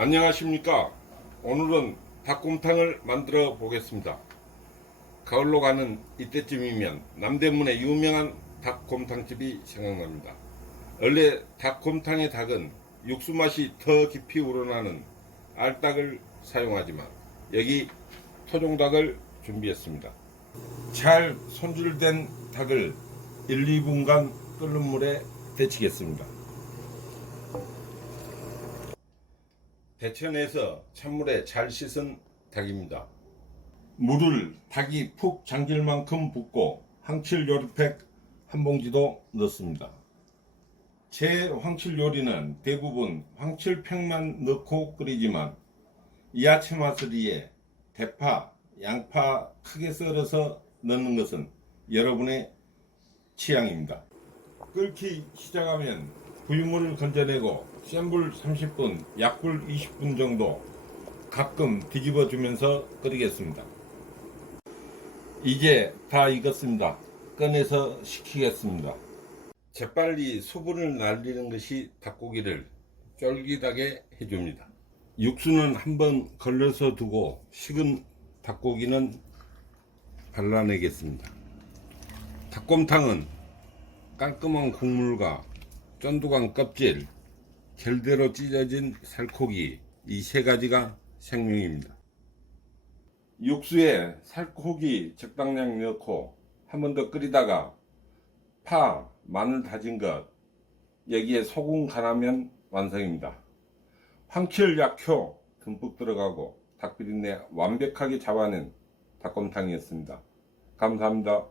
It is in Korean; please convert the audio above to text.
안녕하십니까? 오늘은 닭곰탕을 만들어 보겠습니다. 가을로 가는 이때쯤이면 남대문의 유명한 닭곰탕집이 생각납니다. 원래 닭곰탕의 닭은 육수 맛이 더 깊이 우러나는 알닭을 사용하지만 여기 토종닭을 준비했습니다. 잘 손질된 닭을 1, 2분간 끓는 물에 데치겠습니다 데쳐내서 찬물에 잘 씻은 닭입니다. 물을 닭이 푹 잠길 만큼 붓고 황칠 요리팩 한 봉지도 넣습니다. 제 황칠 요리는 대부분 황칠팩만 넣고 끓이지만 이 야채 맛을 위해 대파, 양파 크게 썰어서 넣는 것은 여러분의 취향입니다. 끓기 시작하면 부유물을 건져내고 센불 30분, 약불 20분 정도 가끔 뒤집어 주면서 끓이겠습니다. 이제 다 익었습니다. 꺼내서 식히겠습니다. 재빨리 수분을 날리는 것이 닭고기를 쫄깃하게 해줍니다. 육수는 한번 걸러서 두고 식은 닭고기는 발라내겠습니다. 닭곰탕은 깔끔한 국물과 쫀득한 껍질, 결대로 찢어진 살코기 이 세 가지가 생명입니다. 육수에 살코기 적당량 넣고 한 번 더 끓이다가 파, 마늘 다진 것 여기에 소금 간하면 완성입니다. 황칠 약효 듬뿍 들어가고 닭비린내 완벽하게 잡아낸 닭곰탕이었습니다. 감사합니다.